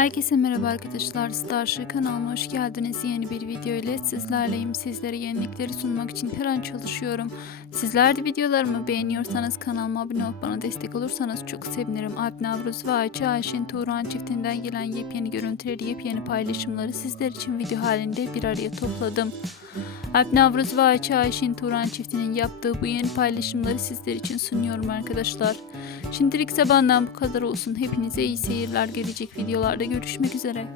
Herkese merhaba arkadaşlar. Starship kanalıma hoş geldiniz. Yeni bir video ile sizlerleyim. Sizlere yenilikleri sunmak için her an çalışıyorum. Sizler de videolarımı beğeniyorsanız kanalıma abone olup bana destek olursanız çok sevinirim. Alp Navruz ve Ayça Ayşin Turan çiftinden gelen yepyeni görüntüleri, yepyeni paylaşımları sizler için video halinde bir araya topladım. Alp Navruz ve Ayça Ayşin Turan çiftinin yaptığı bu yeni paylaşımları sizler için sunuyorum arkadaşlar. Şimdilik benden bu kadar olsun. Hepinize iyi seyirler. Gelecek videolarda görüşmek üzere.